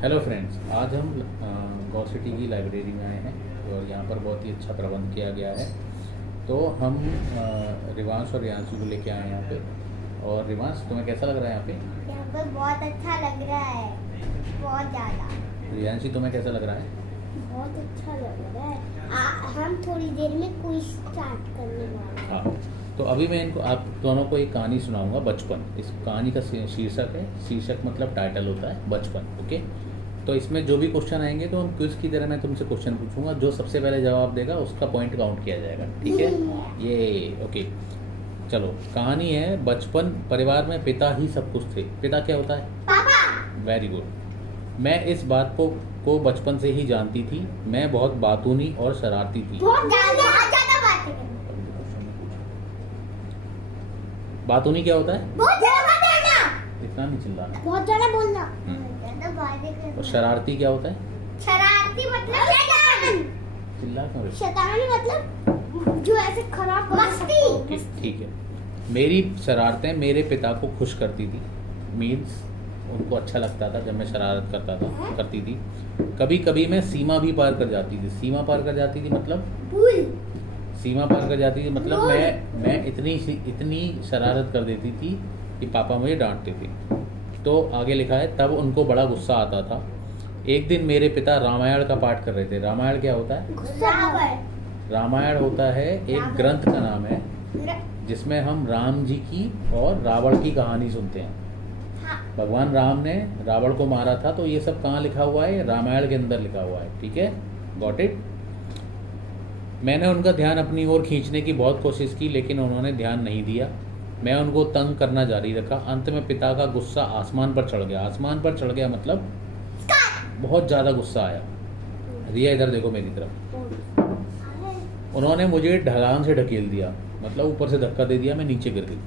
Hello friends, आज हम गौ सिटी की लाइब्रेरी में आए हैं और यहाँ पर बहुत ही अच्छा प्रबंध किया गया है। तो हम रिवांश और रियांशी को लेके आए हैं यहाँ पे। और रिवांश, तुम्हें कैसा लग रहा है यहाँ पे? यहाँ पर बहुत अच्छा लग रहा है, बहुत ज़्यादा। रियांशी, तुम्हें कैसा लग रहा है? बहुत अच्छा लग रहा है। हम थोड़ी देर में क्विज स्टार्ट करने वाले हैं। हाँ, तो अभी मैं इनको आप दोनों को एक कहानी सुनाऊंगा, बचपन। इस कहानी का शीर्षक है, शीर्षक मतलब टाइटल होता है बचपन। ओके, तो इसमें जो भी क्वेश्चन आएंगे तो हम क्विज की तरह मैं तुमसे क्वेश्चन पूछूंगा, जो सबसे पहले जवाब देगा उसका पॉइंट काउंट किया जाएगा, ठीक है? ये ओके। चलो, कहानी है बचपन। परिवार में पिता ही सब कुछ थे। पिता क्या होता है? पापा। Very good. मैं इस बात को बचपन से ही जानती थी। मैं बहुत बातूनी और शरारती थी। बहुत ज़्यादा बातें करना। बातूनी क्या होता है? बहुत ज़्यादा बातें करना। इतना नहीं चिल्लाना। बहुत ज़्यादा बोलना। ज़्यादा बातें करना। और शरारती क्या होता है? शरारती मतलब शैतान। चिल्ला क्यों रहे हो? शैतानी मतलब जो ऐसे खराब मस्ती। ओके, ठीक है। मेरी शरारतें मेरे पिता को खुश करती थी। मीन्स उनको अच्छा लगता था जब मैं शरारत करती थी। कभी कभी मैं सीमा भी पार कर जाती थी। सीमा पार कर जाती थी मतलब? भूल। सीमा पार कर जाती थी मतलब मैं इतनी शरारत कर देती थी कि पापा मुझे डांटते थे। तो आगे लिखा है, तब उनको बड़ा गुस्सा आता था। एक दिन मेरे पिता रामायण का पाठ कर रहे थे। रामायण क्या होता है? रामायण होता है एक ग्रंथ का नाम है जिसमें हम राम जी की और रावण की कहानी सुनते हैं। भगवान राम ने रावण को मारा था, तो ये सब कहाँ लिखा हुआ है? रामायण के अंदर लिखा हुआ है, ठीक है? Got it? मैंने उनका ध्यान अपनी ओर खींचने की बहुत कोशिश की, लेकिन उन्होंने ध्यान नहीं दिया। मैं उनको तंग करना जारी रखा। अंत में पिता का गुस्सा आसमान पर चढ़ गया। आसमान पर चढ़ गया मतलब बहुत ज़्यादा गुस्सा आया। रिया, इधर देखो मेरी तरफ। उन्होंने मुझे ढलान से ढकेल दिया, मतलब ऊपर से धक्का दे दिया। मैं नीचे गिर गई।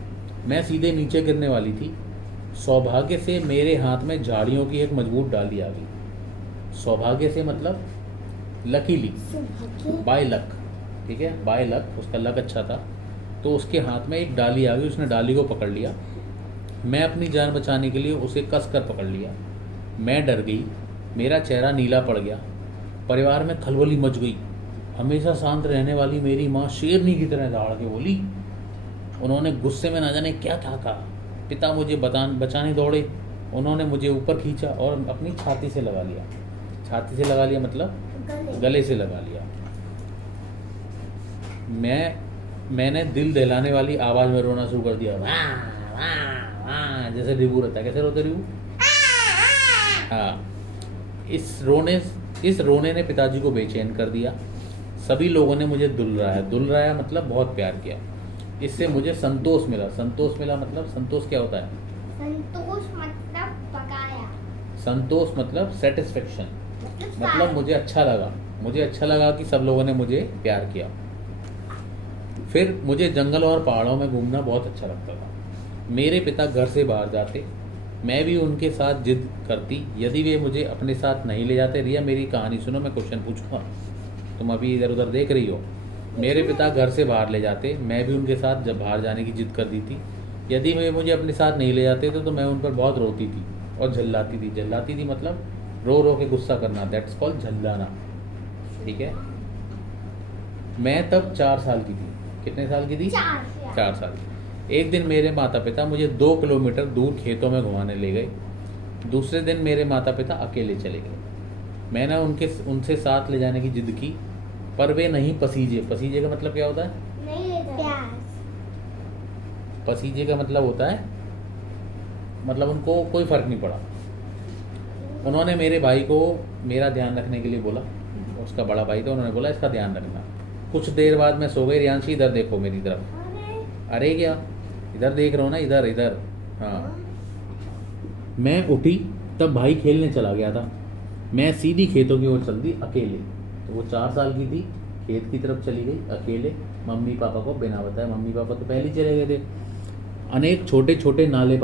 मैं सीधे नीचे गिरने वाली थी। सौभाग्य से मेरे हाथ में झाड़ियों की एक मजबूत डाली आ गई। सौभाग्य से मतलब लकीली, बाय लक, ठीक है? बाय लक, उसका लक अच्छा था, तो उसके हाथ में एक डाली आ गई। उसने डाली को पकड़ लिया। मैं अपनी जान बचाने के लिए उसे कस कर पकड़ लिया। मैं डर गई। मेरा चेहरा नीला पड़ गया। परिवार में खलबली मच गई। हमेशा शांत रहने वाली मेरी माँ शेरनी की तरह दौड़ के बोली। उन्होंने गुस्से में ना जाने क्या क्या कहा। पिता मुझे बचाने दौड़े। उन्होंने मुझे ऊपर खींचा और अपनी छाती से लगा लिया। छाती से लगा लिया मतलब गले से लगा लिया। मैंने दिल दहलाने वाली आवाज में रोना शुरू कर दिया। वाह वाह वाह, जैसे रिबू रहता है। कैसे रोते रिबू? हाँ। इस रोने ने पिताजी को बेचैन कर दिया। सभी लोगों ने मुझे दुलराया मतलब बहुत प्यार किया। इससे मुझे संतोष मिला। संतोष मिला मतलब, संतोष क्या होता है? संतोष मतलब पकाया। संतोष मतलब सेटिस्फेक्शन, मतलब मुझे अच्छा लगा कि सब लोगों ने मुझे प्यार किया। फिर मुझे जंगल और पहाड़ों में घूमना बहुत अच्छा लगता था। मेरे पिता घर से बाहर जाते, मैं भी उनके साथ जिद करती। यदि वे मुझे अपने साथ नहीं ले जाते। रिया, मेरी कहानी सुनो, मैं क्वेश्चन पूछूंगा, तुम अभी इधर उधर देख रही हो। मेरे पिता घर से बाहर ले जाते, मैं भी उनके साथ जब बाहर जाने की जिद कर दी थी। यदि वे मुझे अपने साथ नहीं ले जाते तो मैं उन पर बहुत रोती थी और झल्लाती थी मतलब रो रो के गुस्सा करना, दैट्स कॉल्ड झल्लाना, ठीक है? मैं तब 4 साल की थी। कितने साल की थी? 4 साल। एक दिन मेरे माता पिता मुझे 2 किलोमीटर दूर खेतों में घुमाने ले गए। दूसरे दिन मेरे माता पिता अकेले चले गए। मैंने उनसे साथ ले जाने की जिद की, पर वे नहीं पसीजे। पसीजे का मतलब क्या होता है? नहीं लेता। प्यास। पसीजे का मतलब होता है, मतलब उनको कोई फर्क नहीं पड़ा। उन्होंने मेरे भाई को मेरा ध्यान रखने के लिए बोला। उसका बड़ा भाई था, उन्होंने बोला इसका ध्यान रखना। कुछ देर बाद मैं सो गई। रियांशी, इधर देखो मेरी तरफ। अरे क्या, इधर देख रहा हो ना? इधर। हाँ। मैं उठी तब भाई खेलने चला गया था। मैं सीधी खेतों की ओर चल दी अकेले। तो वो 4 साल की थी, खेत की तरफ चली गई अकेले, मम्मी पापा को बिना बताए। मम्मी पापा तो पहले ही चले गए थे। अनेक छोटे छोटे नाले